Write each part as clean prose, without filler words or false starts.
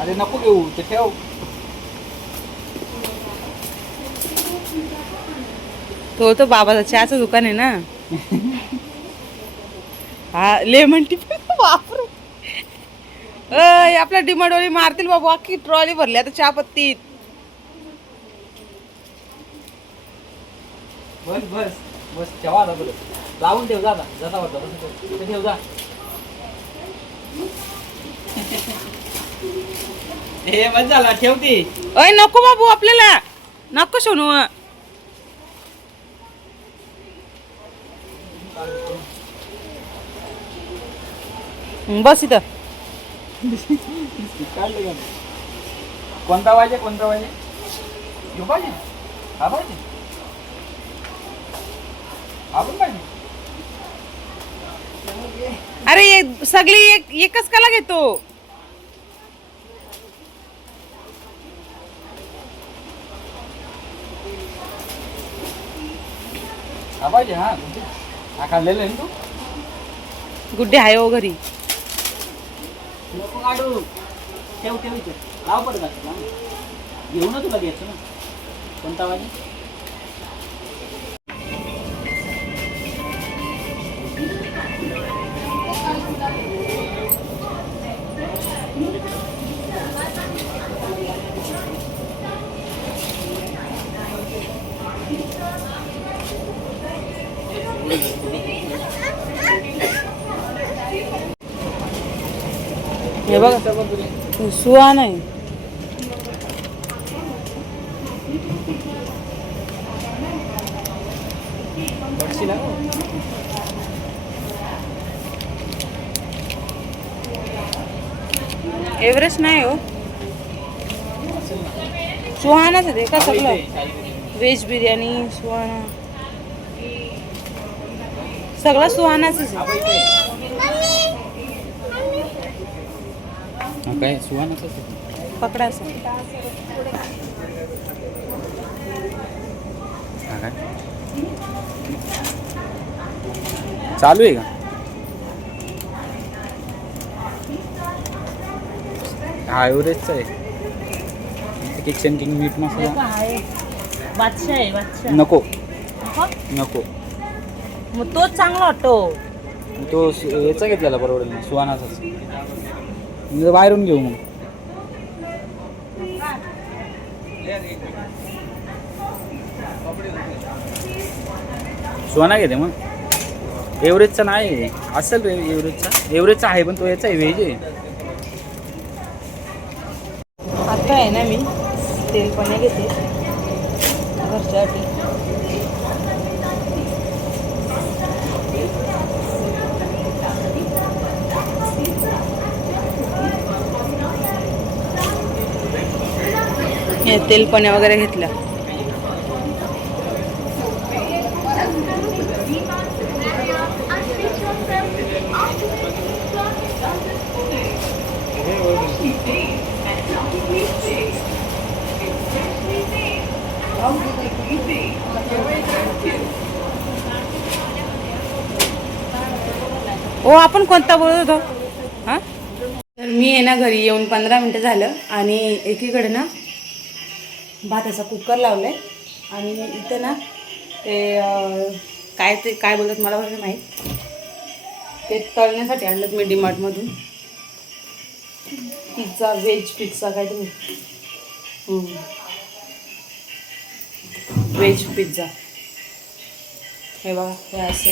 अरे नको घेऊ ते ठेव. तो बाबाचा चहाचं दुकान आहे ना. हा लेमन टी. बापरे आपल्या डिमांडवाली मारतील बाबू. अख्खी ट्रॉली भरली आता चहा पत्ती. बस बस बस ठेवा आता बरं. लावून ठेव जा जाता वाटतं बस ठेव जा. हे बस झाला ठेवते. अय नको बाबू आपल्याला नको सोनू. बस इथं. काढले का कोणता पाहिजे कोणता पाहिजे घेऊ पाहिजे हा पाहिजे हा पण पाहिजे. अरे सगळी एकच कला घेतो. हा पाहिजे हा हा खाल्लेलं आहे ना तू. गुड्डे आहे हो घरी. नको काढू ठेव ठेव इथे लाव पडत घेऊ ना तुला घ्यायचं ना कोणता पाहिजे. हे बघा सुहा नाही. एव्हरेस्ट नाही हो. सुहानाच आहे का सगळं. व्हेज बिर्याणी सुहाना सगळं सुहानाच आहे. काय सुहानाच पकडा असं. चालू आहे का. हा एव्हरेजचा आहे. किचन किंग मीठ मसाला बादशाह आहे बादशाह. नको नको मग तोच चांगला वाटतो. तो याचा घेतलेला परवडेल ना सुहानाचाच. बाहेरून घेऊ मग. सुहाना घेते मग. एव्हरेजचा नाही असेल रे एव्हरेजचा आहे पण तो याचा आहे व्हेज आहे. आता आहे ना मी तेल पण घेते घरच्यासाठी. हे तेलपण्या वगैरे घेतल्या. ओ आपण कोणता बोलत होतो. हां तर मी आहे ना घरी येऊन 15 मिनटं झालं आणि एकीकडे ना भाताचा कुकर लावलाय आणि इथं ना ते काय बोलतात मला वगैरे माहीत. ते तळण्यासाठी आणलं मी डीमार्टमधून. पिझ्झा व्हेज पिझ्झा काहीतरी व्हेज पिझ्झा. हे बघा हे असं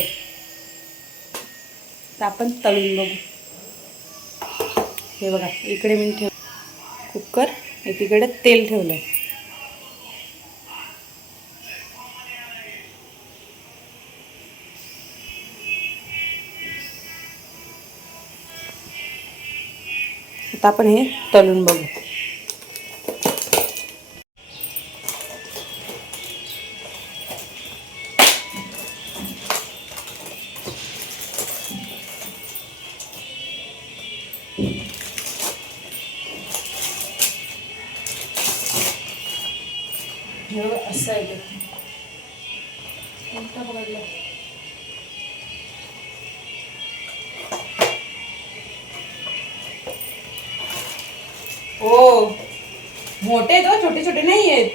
तर आपण तळून बघू. हे बघा इकडे मी ठेव कुकर एकीकडे तेल ठेवलं आहे. आता आपण हे तळून बघू. असं आहे. उलटा पकडला. ओ मोठे आहेत हो, छोटे छोटे नाही आहेत.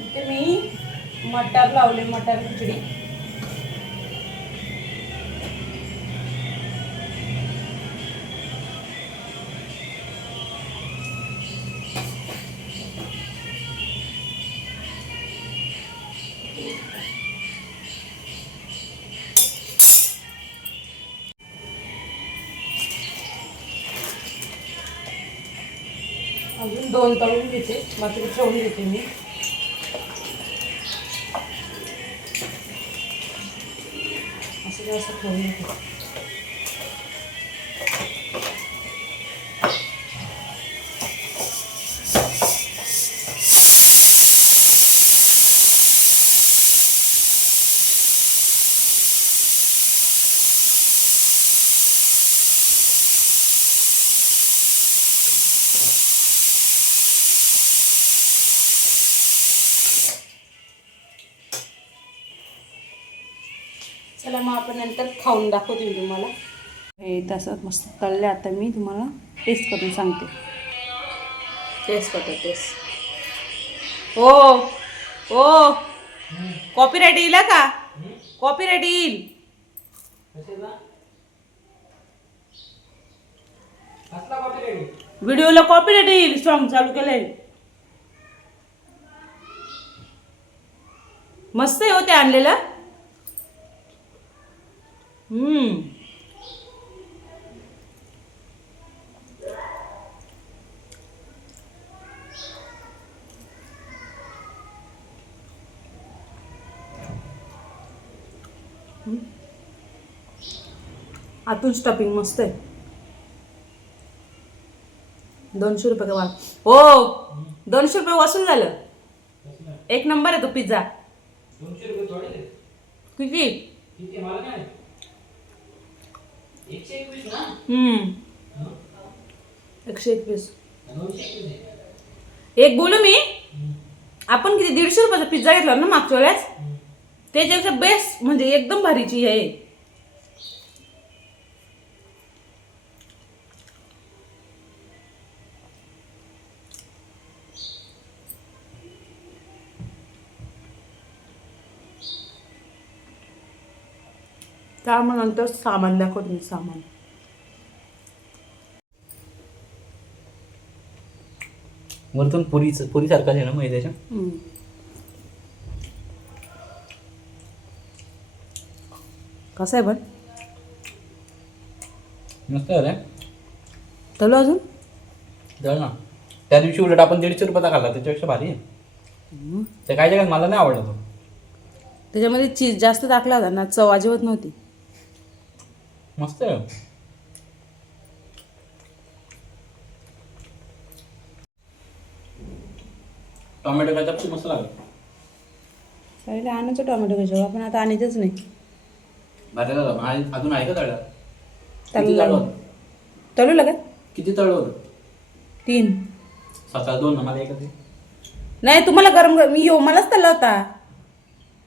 इथे मी मटार लावले, मटार खिचडी. अजून 2 तळून घेते, बाकी ठेवून घेते मी. असं ठेवून घेते. चला मग आपण नंतर खाऊन दाखवते मी तुम्हाला. हे तसं मस्त तळले. आता मी तुम्हाला टेस्ट करून सांगते. टेस्ट करतो टेस्ट. ओ ओ कॉपीराइट येईल का? कॉपीराइट येईल. व्हिडिओला कॉपीराइट येईल. सॉन्ग चालू केलंय. मस्त आहे हो ते आणलेलं. आतून स्टफिंग मस्त आहे. 200 रुपये का? हो 200 रुपये वसूल झालं. एक नंबर आहे तो पिझ्झा. 200 रुपये थोडे. किती? किती मला काय? 121 ना? 121. 221. एक बोलू मी. आपण किती 150 रुपयाचा पिझ्झा घेतला ना मागच्या वेळेस. त्याच्यापेक्षा बेस्ट म्हणजे एकदम भारीची आहे. त्यामुळे नंतर सामान दाखवते मी. सामान वरतून पुरी सारखा आहे ना मैद्याच्या. कसं आहे पण मस्त आहे. तळू अजून जळ ना. त्या दिवशी उलट आपण 150 रुपयाचा खाल्ला, त्याच्यापेक्षा भारी आहे. ते काही जगात मला नाही आवडला तो. त्याच्यामध्ये चीज जास्त टाकला होता ना, चव अजिबात नव्हती. मस्त आहे. टोमॅटो केचप मस्त लागला. पहिले आणायचं टोमॅटो केचप, आपण आता आणतच नाही. भाज्या अजून आहे का तळ्यात? किती तळलं. तळवलं? तळू लागा किती तळवलं? 3. स्वतः 2 मला एकच आहे. नाही तुम्हाला गरम गरम मी मलाच तळला होता.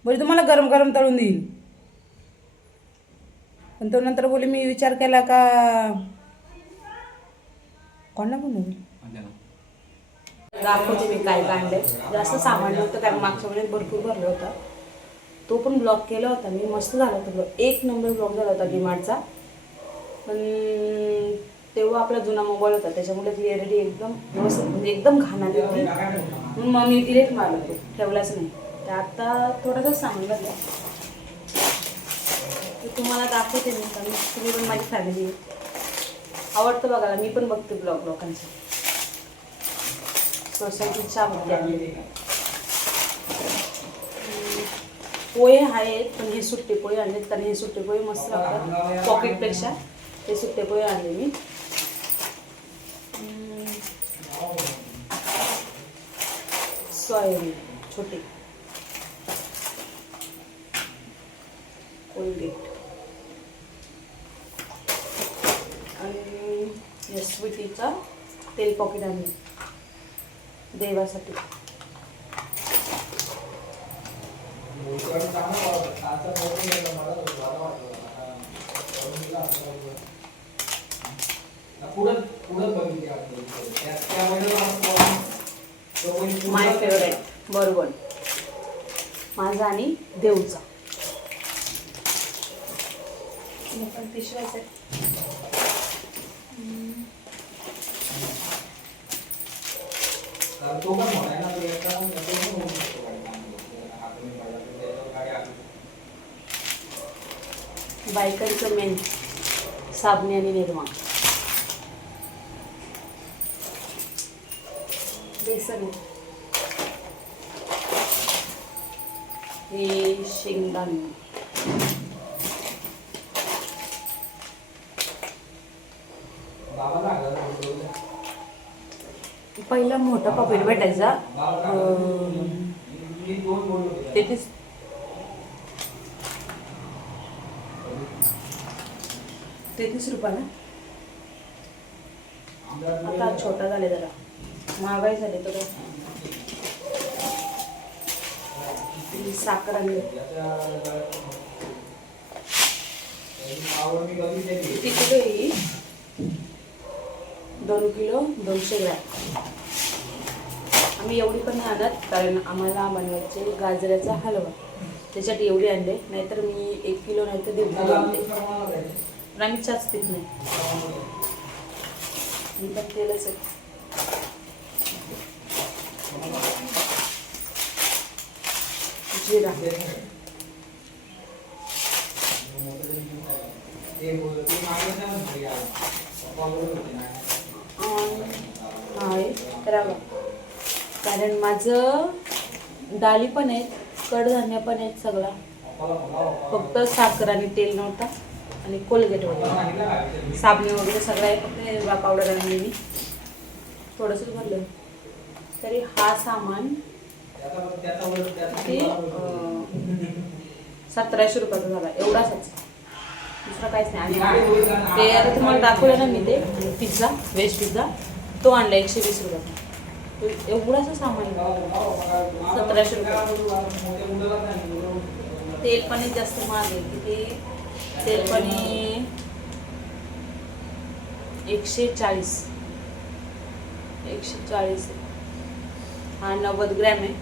बोले तुम्हाला गरम गरम तळून देईल. पण तो नंतर बोले मी विचार केला का कोणाला बोलू म्हणजे ना. दाखवते मी काय काय आणलंय. जास्त सामान नव्हतं कारण मागच्या वेळेस भरपूर भरलं होतं. तो पण ब्लॉग केला होता मी, मस्त झाला होता ब्लॉग. 1 नंबर ब्लॉग झाला होता डीमार्टचा. पण तेव्हा आपला जुना मोबाईल होता त्याच्यामुळे क्लिअरिटी एकदम व्यवस्थित म्हणजे एकदम घाण आली होती. म्हणून मग मी डिलीट मारला, तो ठेवलाच नाही. तर आता थोडंसं सामान बदला ते तुम्हाला दाखवते मी. कारण तुम्ही पण माझी फॅमिली आहे, आवडतं बघायला. मी पण बघते ब्लॉग लोकांचे. सोसायटीच्या बघते. पोहे आहेत पण हे सुट्टे पोहे आणले, कारण हे सुट्टे पोहे मस्त लागतात पॉकेटपेक्षा. हे सुट्टे पोहे आणले मी. सोयाबीन छोटे, कोलगेट आणि स्वीटीचा तेल पॉकेट आणले देवासाठी. माय फेवरेट बरोबर माझा आणि देवचा. पण पिशव्याच आहे. बायकांचं मेन साबणे आणि निरमा. बेसन हे शेंगदाणे. पहिला मोठा पॉकेट भेटायचा 33 रुपयाला. आता छोटा झाले, जरा महागाई झाली. तर साखर आणली किती किलो येईल? 2 किलो 200 ग्रॅम. आम्ही एवढी पण नाही आणत कारण आम्हाला बनवायचे गाजराचा हलवा, त्याच्यासाठी एवढी आणले. नाहीतर मी 1 किलो नाही तर 1.5 किलो आणते. पण आम्ही चहाच पित नाही. मी पण तेलच आहे. जिरा रवा. कारण माझं डाळी पण आहेत, कडधान्य पण आहेत सगळं. फक्त साखर आणि तेल नव्हता आणि कोलगेट वगैरे साबणे वगैरे सगळं आहे. फक्त हिरवा पावडर आणली मी, थोडंसंच भरलं. तरी हा सामान किती 1700 रुपयाचा झाला. एवढाच, दुसरं काहीच नाही. आणि ते आता तुम्हाला दाखवलं ना मी, ते पिझ्झा व्हेज पिझ्झा तो आणला 120 रुपयाचा. एवढाच सामान 1700 रुपये. तेल पण जास्त महाग आहे. किती तेल पण 140 हा 90 ग्रॅम आहे.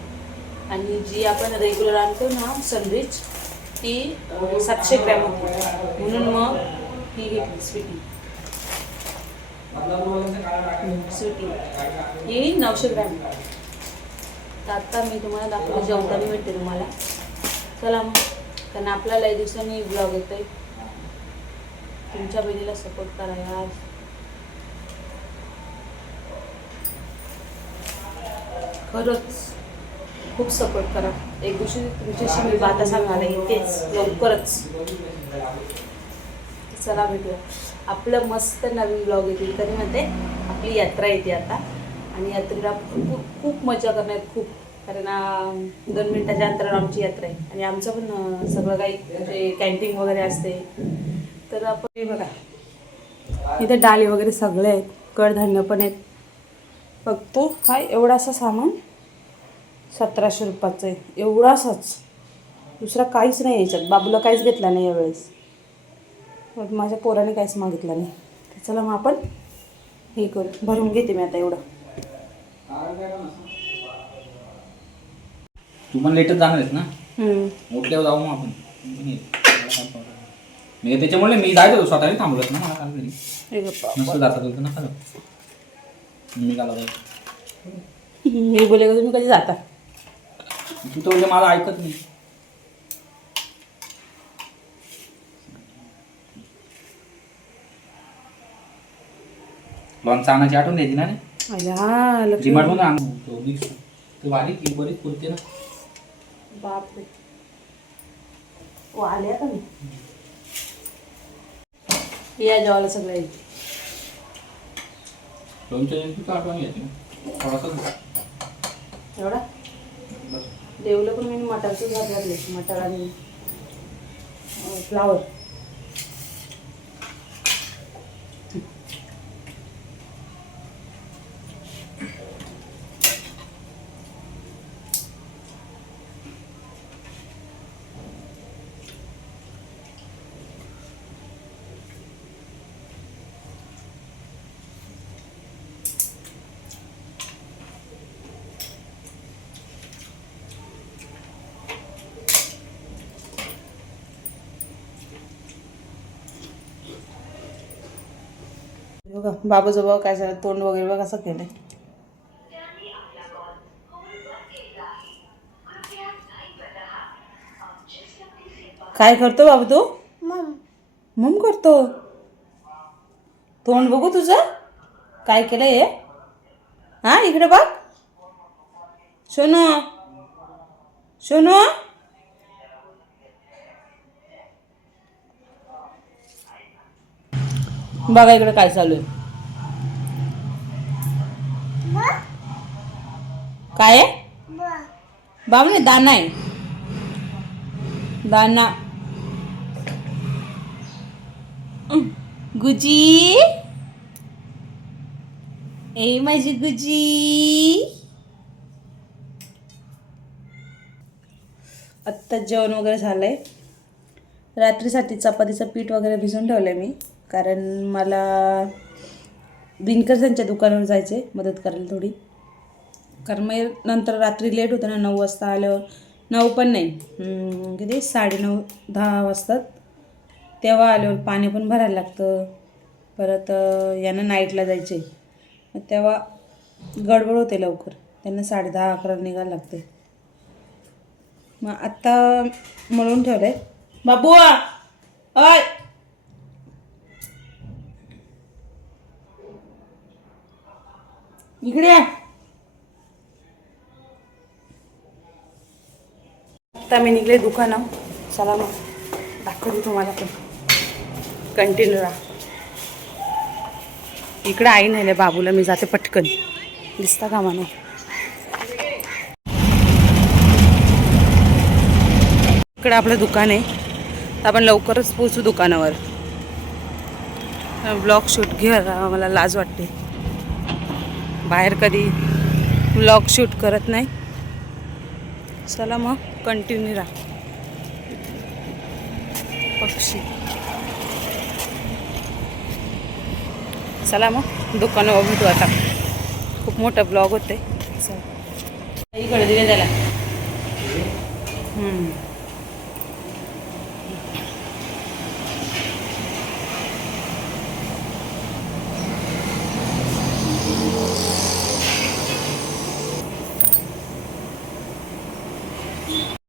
आणि जी आपण रेग्युलर आणतो ना सनरिच, ती 700 ग्रॅम होती. म्हणून मग ही घेतली स्वीटी. ही 900 ग्रॅम. तर आता मी तुम्हाला दाखवलं, जेवताना भेटते तुम्हाला. चला मग, कारण आपल्याला या दिवसांनी ब्लॉग येतोय. तुमच्या बहिणीला सपोर्ट करा यार. खरंच खूप सपोर्ट करा. एक दिवशी तुमच्याशी मी बाता सांगणार आहे तेच लवकरच. चला भेटूया. आपलं मस्त नवीन ब्लॉग येतील. तरी म्हणते आपली यात्रा येते आता, आणि यात्रेला खूप खूप मजा करणार. खूप कारण 2 मिनिटाच्या अंतरावर आमची यात्रा आहे आणि आमचं पण सगळं काही म्हणजे कॅन्टीन वगैरे असते. तर आपण हे बघा इथे डाळी वगैरे सगळे आहेत, कडधान्य पण आहेत. फक्त हा एवढासा सामान 1700 रुपयाचं आहे, एवढासाच. दुसरा काहीच नाही याच्यात. बाबूला काहीच घेतला नाही यावेळेस. मग माझ्या पोराने काहीच मागितलं नाही. तर चला मग आपण हे करू, भरून घेते मी आता एवढं. तू पण लेटच जाणार आहेस ना? उठल्यावर जाऊ मग आपण. मी त्याच्यामुळे मी जायचो स्वतःही थांबवत ना मला काल घरी. नसतं जाता तर नका जाऊ. मी काला जायचं. हे बोले का तुम्ही कधी जाता? तू तर म्हणजे मला ऐकत नाही. लॉन्च आणायची आठवण द्यायची ना रे. हा लक्ष्मी डिमार्ट मध्ये आणतो मिक्स ते बारीक ती बरीच पुरते ना. बापरे. आले आता मी या जेवायला सगळं. लोणच्या तुझं आठवण येते थोडासा एवढा देवलं पण मी मटारचं भात घातले, मटार आणि फ्लावर. बघा बाबूचं बघा काय झालं, तोंड वगैरे बघा कसं केलंय. काय करतो बाबू तू? मम करतो. तोंड बघू तुझं काय केलंय हे. हा इकडे बघ. सोनू सोनू बघा इकडे काय चालू आहे. काय आहे? बाबू नाही, दाना आहे. दाना. गुजी ए माझी गुजी. आत्ता जेवण वगैरे झालंय. रात्रीसाठी चपातीचं पीठ वगैरे भिजवून ठेवलंय मी, कारण मला दिनकर त्यांच्या दुकानावर जायचे मदत करायला थोडी. कारण मग नंतर रात्री लेट होतं ना, 9 वाजता आल्यावर. 9 पण नाही, किती 9:30 10 वाजतात. तेव्हा आल्यावर पाणी पण भरायला लागतं. परत यांना नाईटला जायचे, मग तेव्हा गडबड होते लवकर. त्यांना 10:30 11 निघायला लागते. मग आत्ता मळून ठेवलं आहे. बाबू अय इकडे. आता मी निघले दुकानं. चला मग दाखवते तुम्हाला पण. कंटिन्यू राहा. इकडं आई नाही बाबूला, मी जाते पटकन. दिसता का म्हणून. इकडं आपलं दुकान आहे. आपण लवकरच पोचू दुकानावर. ब्लॉग शूट घ्यायला मला लाज वाटते. बाहेर कधी ब्लॉग शूट करत नाही. चला मग कंटिन्यू राहा. पक्षी. चला मग दुकानावर भेटू आता. खूप मोठा ब्लॉग होते. चला इकडे दिले त्याला.